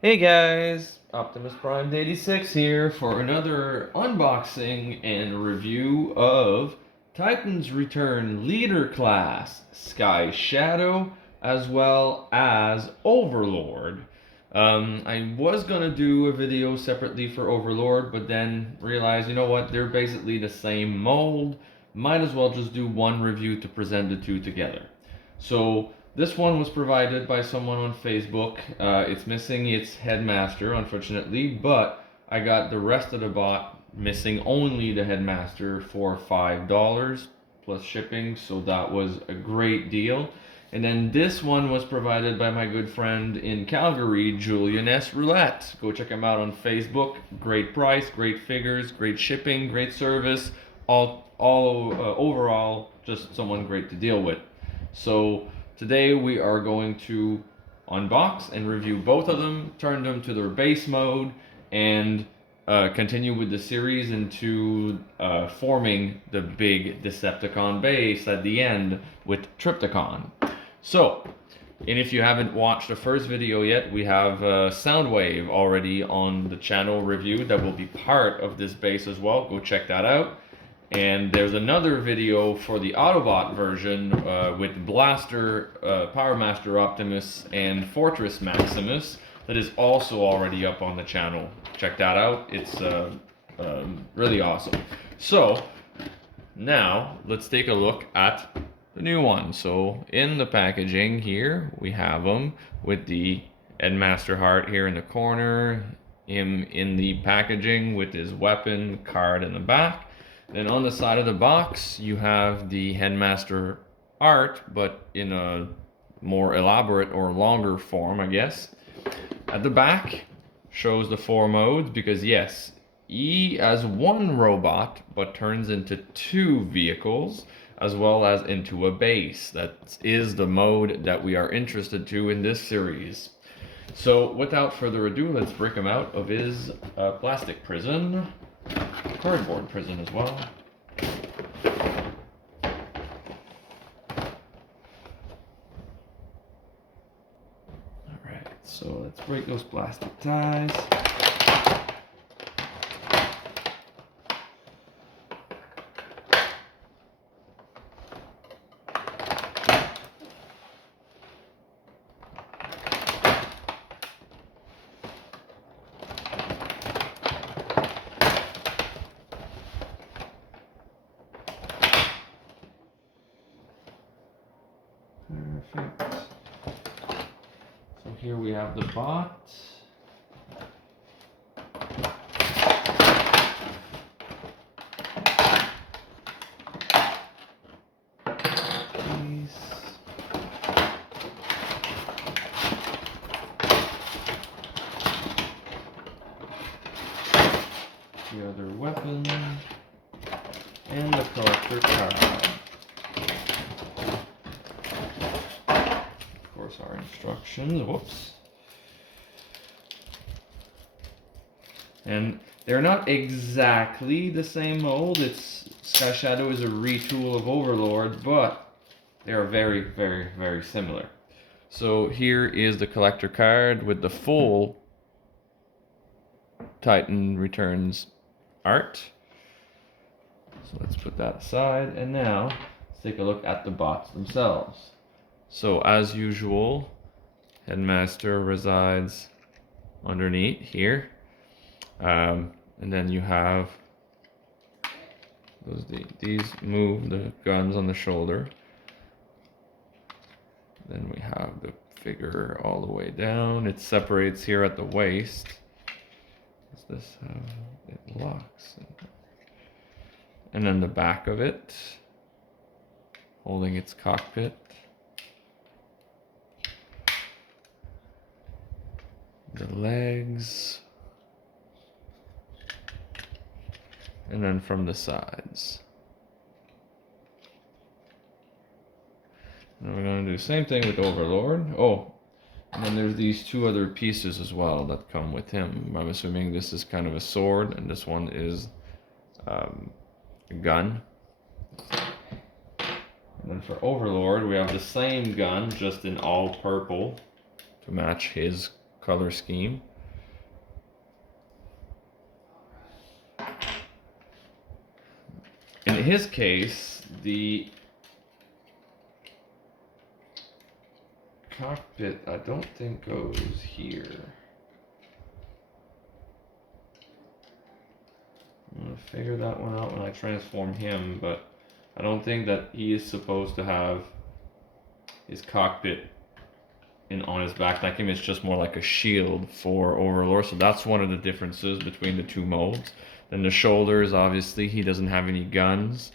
Hey guys, Optimus Prime 86 here for another unboxing and review of Titan's Return Leader Class, Skyshadow, as well as Overlord. I was gonna do a video separately for Overlord, but then realized, you know what, they're basically the same mold. Might as well just do one review to present the two together. So this one was provided by someone on Facebook. It's missing its headmaster, unfortunately, but I got the rest of the bot missing only the headmaster for $5 plus shipping, so that was a great deal. And then this one was provided by my good friend in Calgary, Julian S. Roulette. Go check him out on Facebook. Great price, great figures, great shipping, great service. All overall, just someone great to deal with. So today we are going to unbox and review both of them, turn them to their base mode, and continue with the series into forming the big Decepticon base at the end with Trypticon. So, and if you haven't watched the first video yet, we have Soundwave already on the channel review that will be part of this base as well. Go check that out. And there's another video for the Autobot version with Blaster, Power Master Optimus, and Fortress Maximus that is also already up on the channel. Check that out. It's really awesome. So, now let's take a look at the new one. So, in the packaging here, we have them with the Headmaster Heart here in the corner, him in the packaging with his weapon card in the back. Then on the side of the box, you have the Headmaster art, but in a more elaborate or longer form, I guess. At the back, shows the 4 modes, because yes, he has one robot, but turns into 2 vehicles, as well as into a base. That is the mode that we are interested to in this series. So without further ado, let's break him out of his plastic prison. Cardboard prison as well. Alright, so let's break those plastic ties. Perfect. So here we have the bot. The other weapon and the collector card. Our instructions, whoops. And they're not exactly the same mold. Skyshadow is a retool of Overlord, but they are very, very, very similar. So here is the collector card with the full Titan Returns art. So let's put that aside, and now let's take a look at the bots themselves. So as usual, Headmaster resides underneath here, and then you have these move the guns on the shoulder. Then we have the figure all the way down. It separates here at the waist. Is this how it locks? And then the back of it, holding its cockpit. The legs, and then from the sides. Now we're going to do the same thing with Overlord. Oh, and then there's these 2 other pieces as well that come with him. I'm assuming this is kind of a sword, and this one is a gun. And then for Overlord, we have the same gun, just in all purple to match his color scheme. In his case, the cockpit, I don't think goes here. I'm gonna figure that one out when I transform him, but I don't think that he is supposed to have his cockpit on his back. I think it's just more like a shield for Overlord. So that's one of the differences between the two molds. Then the shoulders, obviously, he doesn't have any guns.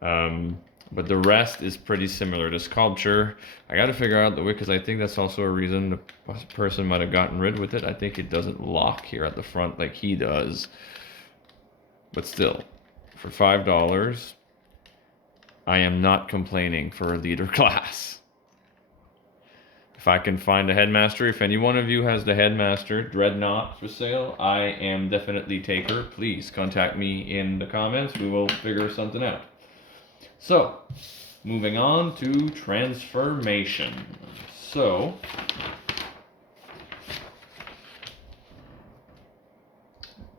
But the rest is pretty similar. The sculpture, I got to figure out the way, because I think that's also a reason the person might have gotten rid with it. I think it doesn't lock here at the front like he does. But still, for $5, I am not complaining for a leader class. If I can find a headmaster, if any one of you has the headmaster Dreadnought for sale, I am definitely taker. Please contact me in the comments. We will figure something out. So, moving on to transformation. So,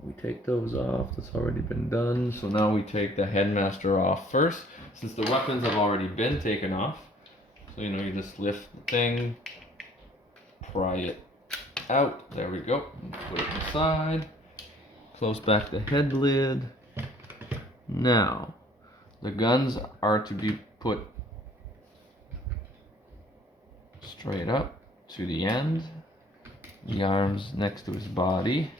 we take those off. That's already been done. So now we take the headmaster off first, since the weapons have already been taken off. So, you know, you just lift the thing, pry it out. There we go. Put it inside. Close back the head lid. Now, the guns are to be put straight up to the end. The arms next to his body.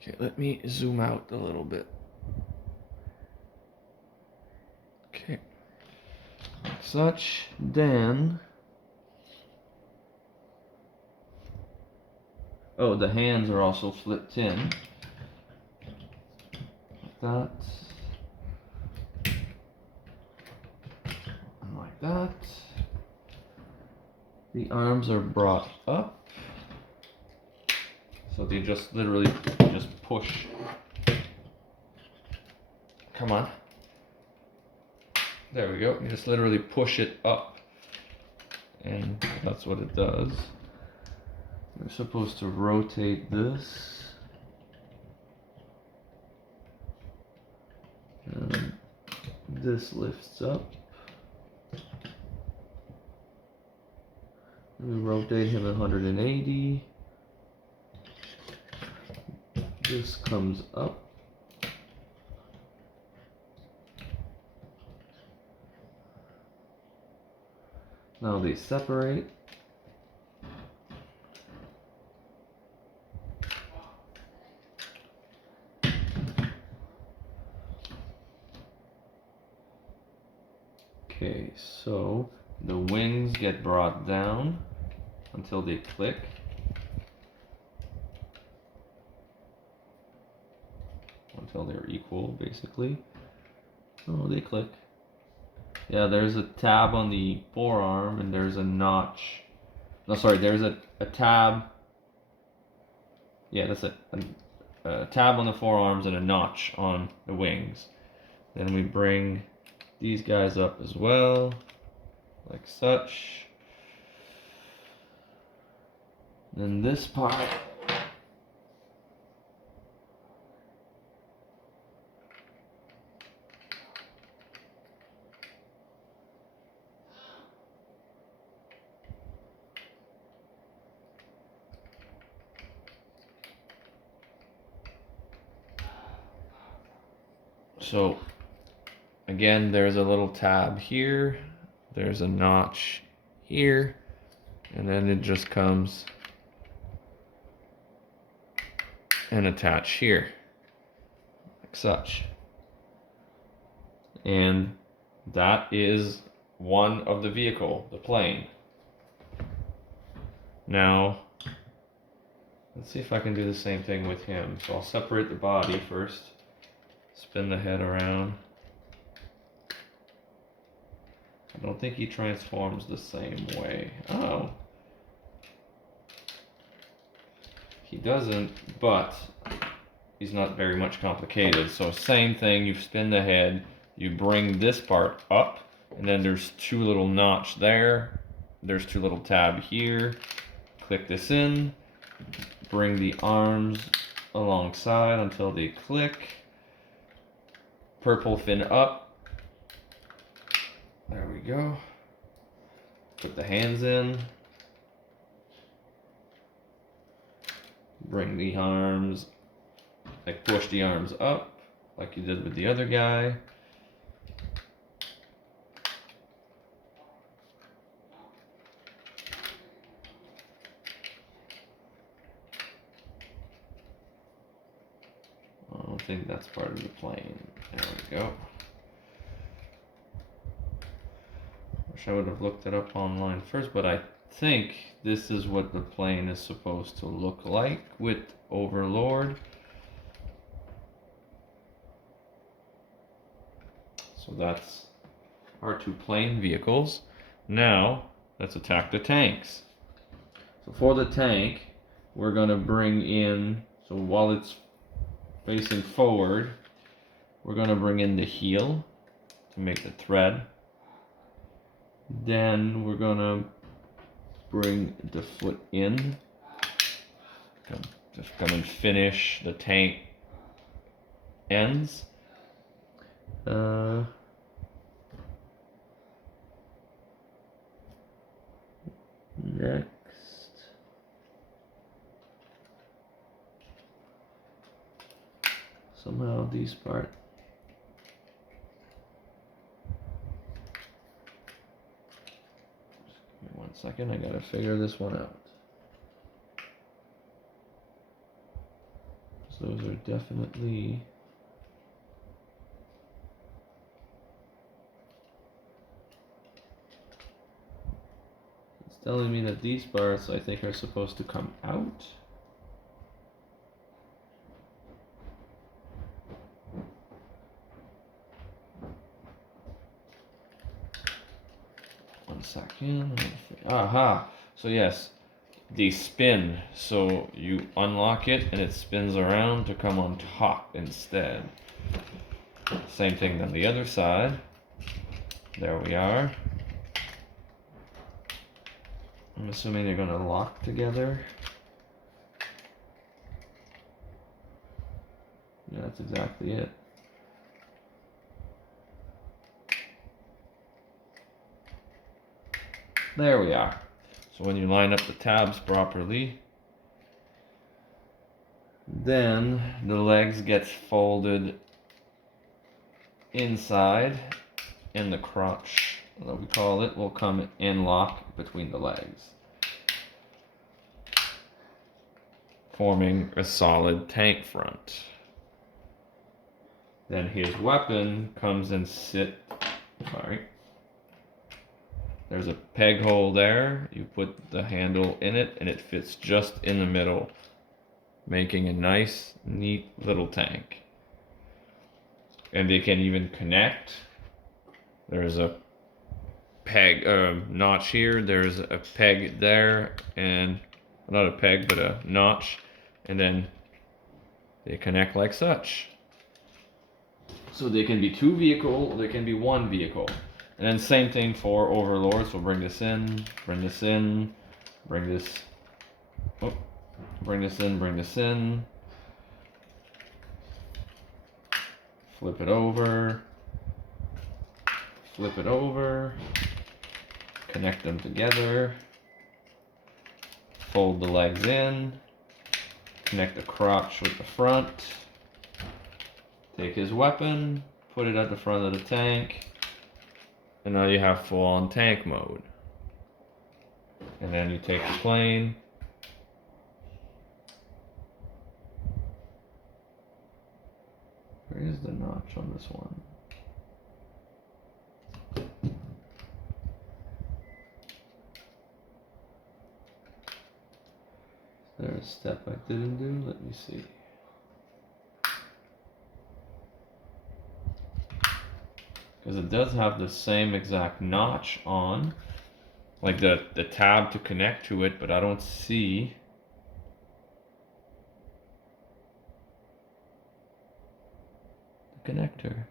Okay, let me zoom out a little bit. Okay. Like such. Then, oh, the hands are also flipped in. That, and like that. The arms are brought up, so they just literally just push. Come on. There we go. You just literally push it up, and that's what it does. We're supposed to rotate this. And this lifts up. We rotate him 180. This comes up. Now they separate. Okay, so the wings get brought down until they click. Until they're equal, basically. Oh, they click. Yeah, there's a tab on the forearm and there's a notch. No, sorry, there's a tab. Yeah, that's it. A tab on the forearms and a notch on the wings. Then we bring these guys up as well, like such. Then this part. So again, there's a little tab here, there's a notch here, and then it just comes and attach here, like such. And that is one of the vehicle, the plane. Now, let's see if I can do the same thing with him. So I'll separate the body first, spin the head around. I don't think he transforms the same way. Oh. He doesn't, but he's not very much complicated. So same thing, you spin the head, you bring this part up, and then there's two little notch there, there's two little tab here. Click this in, bring the arms alongside until they click. Purple fin up. There we go. Put the hands in. Bring the arms, like push the arms up, like you did with the other guy. I don't think that's part of the plane. There we go. Wish I would have looked it up online first, but I think this is what the plane is supposed to look like with Overlord. So that's our two plane vehicles. Now, let's attack the tanks. So for the tank, we're going to bring in, so while it's facing forward, we're going to bring in the heel to make the thread. Then we're going to bring the foot in. Just come and finish the tank ends. Next. Somehow these part. Just give me 1 second, I gotta figure this one out. So those are definitely telling me that these parts I think are supposed to come out. One second. Aha! So yes, they spin. So you unlock it and it spins around to come on top instead. Same thing on the other side. There we are. I'm assuming they're going to lock together. Yeah, that's exactly it. There we are. So when you line up the tabs properly, then the legs get folded inside and the crotch, that we call it, will come and lock between the legs, forming a solid tank front. Then his weapon comes and there's a peg hole there. You put the handle in it and it fits just in the middle, making a nice, neat little tank. And they can even connect. There's a peg, notch here. There's a peg there, and not a peg, but a notch. And then they connect like such. So they can be two vehicle, they can be one vehicle. And then same thing for Overlord. So bring this in, bring this in, bring this, bring this in, bring this in. Flip it over, flip it over, connect them together, fold the legs in, connect the crotch with the front, take his weapon, put it at the front of the tank, and now you have full-on tank mode. And then you take the plane, where is the notch on this one? Is there a step I didn't do? Let me see. Because it does have the same exact notch on, like the tab to connect to it, but I don't see the connector.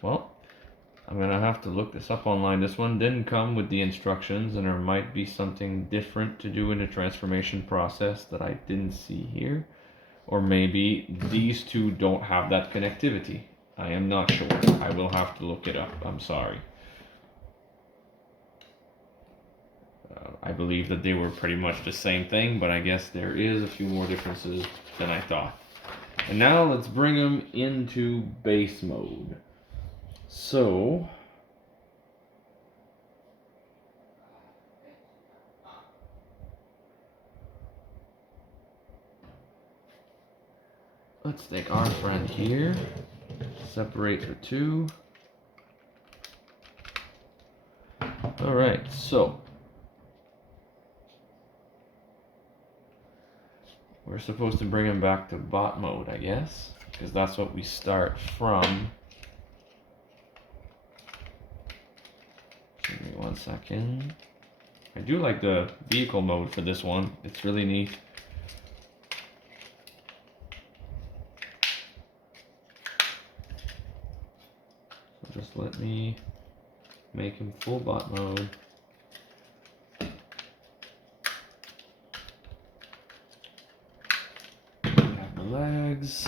Well, I'm gonna have to look this up online. This one didn't come with the instructions, and there might be something different to do in the transformation process that I didn't see here. Or maybe these two don't have that connectivity. I am not sure. I will have to look it up. I'm sorry. I believe that they were pretty much the same thing, but I guess there is a few more differences than I thought. And now let's bring them into base mode. So, let's take our friend here, separate the two. Alright, so we're supposed to bring him back to bot mode, I guess, because that's what we start from. Give me 1 second. I do like the vehicle mode for this one. It's really neat. So just let me make him full bot mode. Have the legs.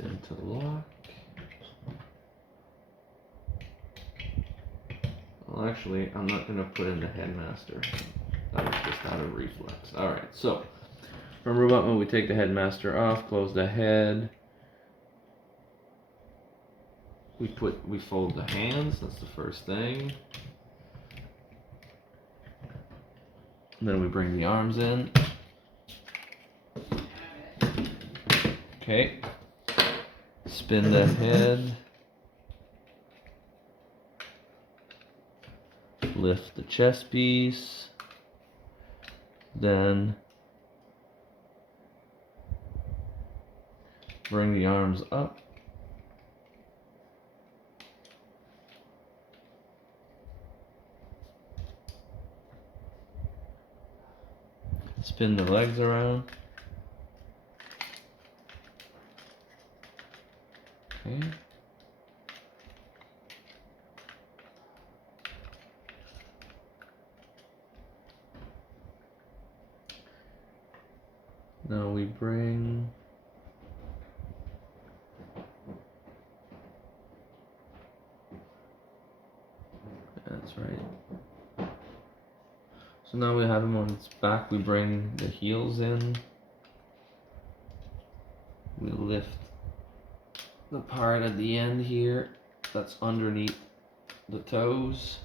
Into lock. Well, actually, I'm not going to put in the headmaster. That was just out of reflex. Alright, so from robot mode, we take the headmaster off, close the head. We fold the hands, that's the first thing. And then we bring the arms in. Okay. Spin the head. Lift the chest piece. Then bring the arms up. Spin the legs around. Okay. Now we bring that's right. So now we have him on its back. We bring the heels in. We lift the part at the end here that's underneath the toes.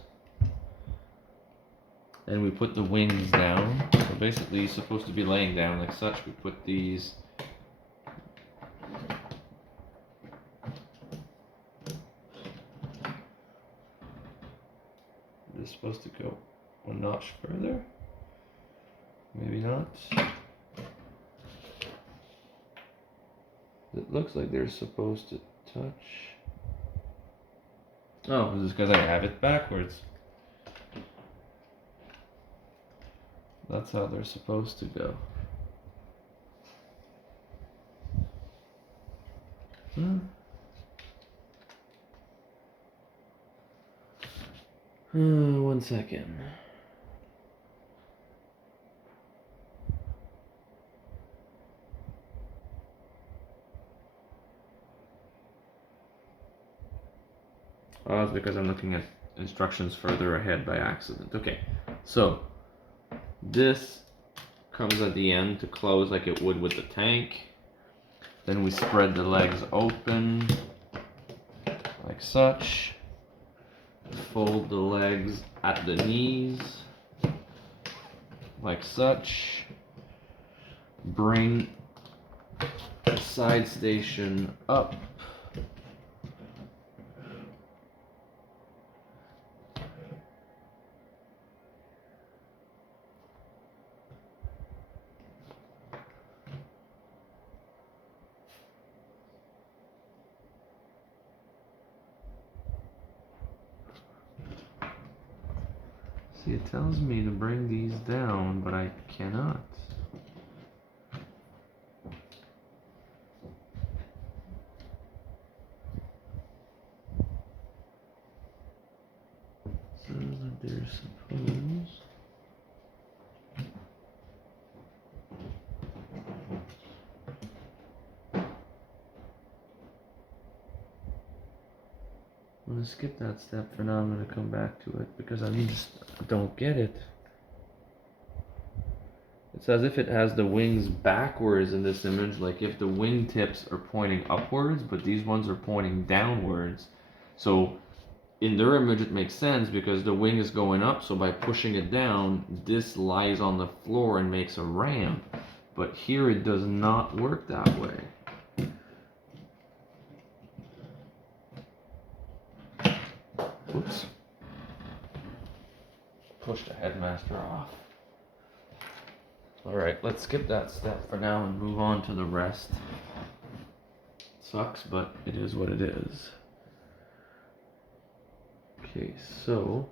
And we put the wings down. So basically he's supposed to be laying down like such. We put these they're supposed to go a notch further. Maybe not. It looks like they're supposed to touch. Oh, this is because I have it backwards. That's how they're supposed to go. One second. Oh, it's because I'm looking at instructions further ahead by accident. Okay, so this comes at the end to close like it would with the tank. Then we spread the legs open like such. Fold the legs at the knees like such. Bring the side station up. See, it tells me to bring these down, but I cannot. So they're supposed. I'm gonna skip that step for now. I'm gonna come back to it because I just don't get it. It's as if it has the wings backwards in this image, like if the wing tips are pointing upwards, but these ones are pointing downwards. So in their image it makes sense because the wing is going up, so by pushing it down, this lies on the floor and makes a ramp. But here it does not work that way. Oops. Push the headmaster off. Alright, let's skip that step for now and move on to the rest. Sucks, but it is what it is. Okay, so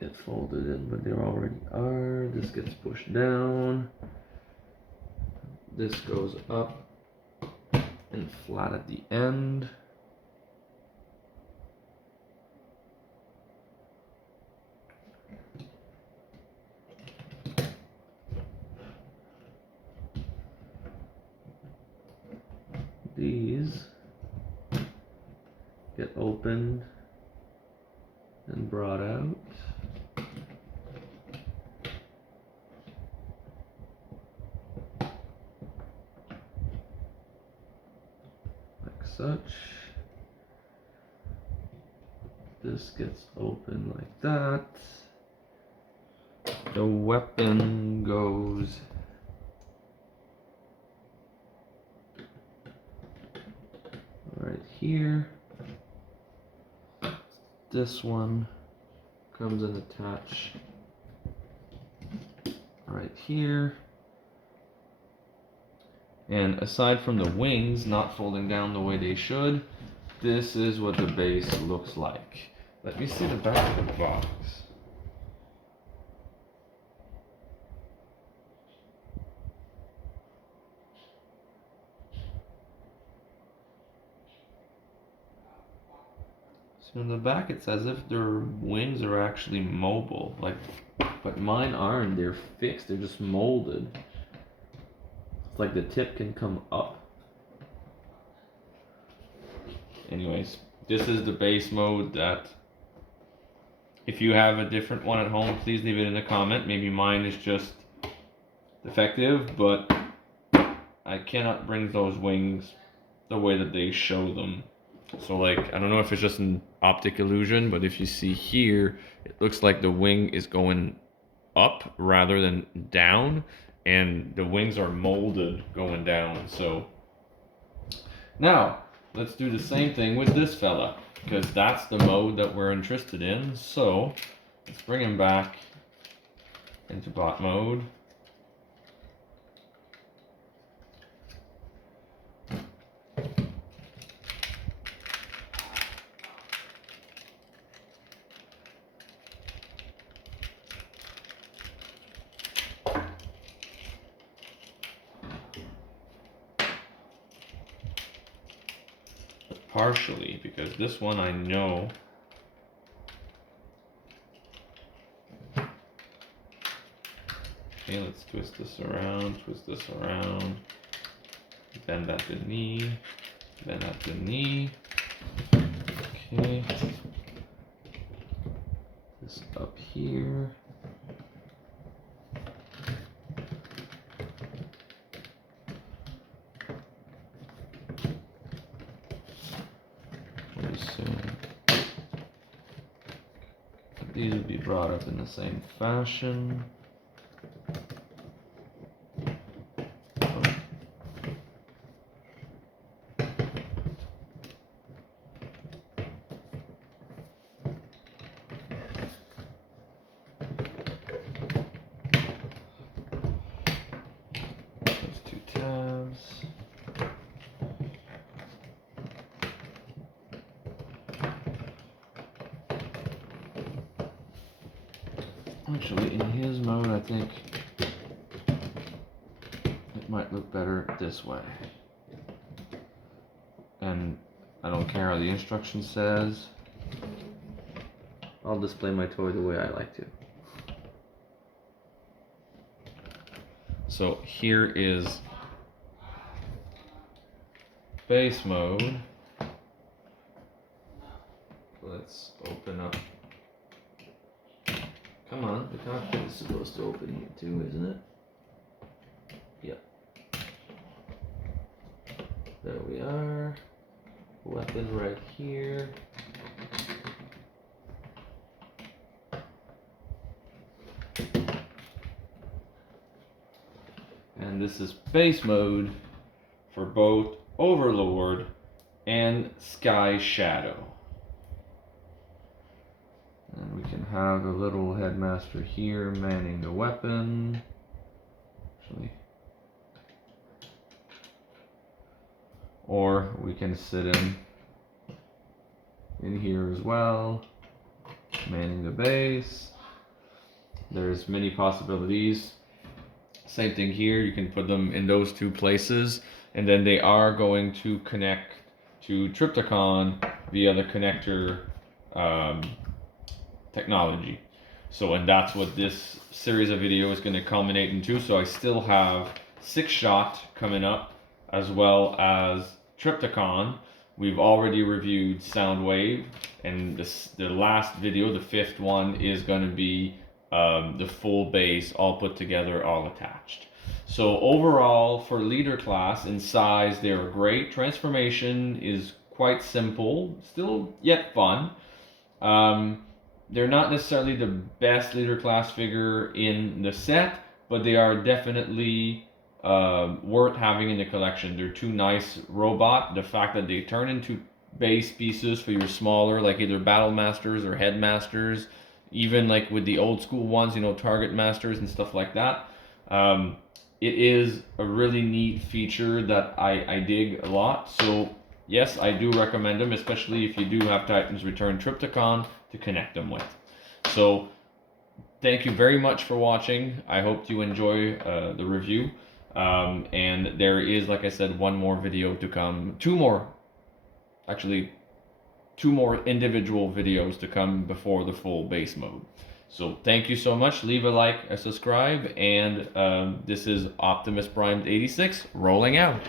get folded in, but they already are. This gets pushed down. This goes up and flat at the end. These get opened and brought out. Like such. This gets open like that. The weapon goes right here. This one comes and attached right here. And aside from the wings not folding down the way they should, this is what the base looks like. Let me see the back of the box. So in the back it's as if their wings are actually mobile, like, but mine aren't. They're fixed. They're just molded. It's like the tip can come up. Anyways, this is the base mode. That if you have a different one at home, please leave it in a comment. Maybe mine is just defective, but I cannot bring those wings the way that they show them. So like, I don't know if it's just an optic illusion, but if you see here, it looks like the wing is going up rather than down, and the wings are molded going down. So now let's do the same thing with this fella, because that's the mode that we're interested in. So let's bring him back into bot mode. Partially, because this one I know okay, let's twist this around, bend at the knee, bend at the knee. Okay, this up here. These would be brought up in the same fashion. halves. Actually, in his mode, I think it might look better this way. And I don't care how the instruction says. I'll display my toy the way I like to. So here is base mode. Let's open up. Come on, the cockpit is supposed to open here too, isn't it? Yep. There we are. Weapon right here. And this is base mode for both Overlord and Skyshadow. And we can have a little headmaster here manning the weapon. Actually. Or we can sit in here as well, manning the base. There's many possibilities. Same thing here, you can put them in those two places, and then they are going to connect to Trypticon via the connector technology. So, and that's what this series of video is going to culminate into. So I still have 6-shot coming up, as well as Trypticon. We've already reviewed Soundwave, and the last video, the 5th one, is going to be the full base, all put together, all attached. So overall, for leader class in size, they're great. Transformation is quite simple, still yet fun. They're not necessarily the best leader class figure in the set, but they are definitely worth having in the collection. They're too nice robot. The fact that they turn into base pieces for your smaller, like either battle masters or headmasters, even like with the old school ones, you know, target masters and stuff like that. It is a really neat feature that I dig a lot. So yes, I do recommend them, especially if you do have Titans Return Trypticon to connect them with. So thank you very much for watching. I hope you enjoy the review. And there is, like I said, one more video to come. Two more individual videos to come before the full base mode. So thank you so much. Leave a like, a subscribe, and this is Optimus Prime 86 rolling out.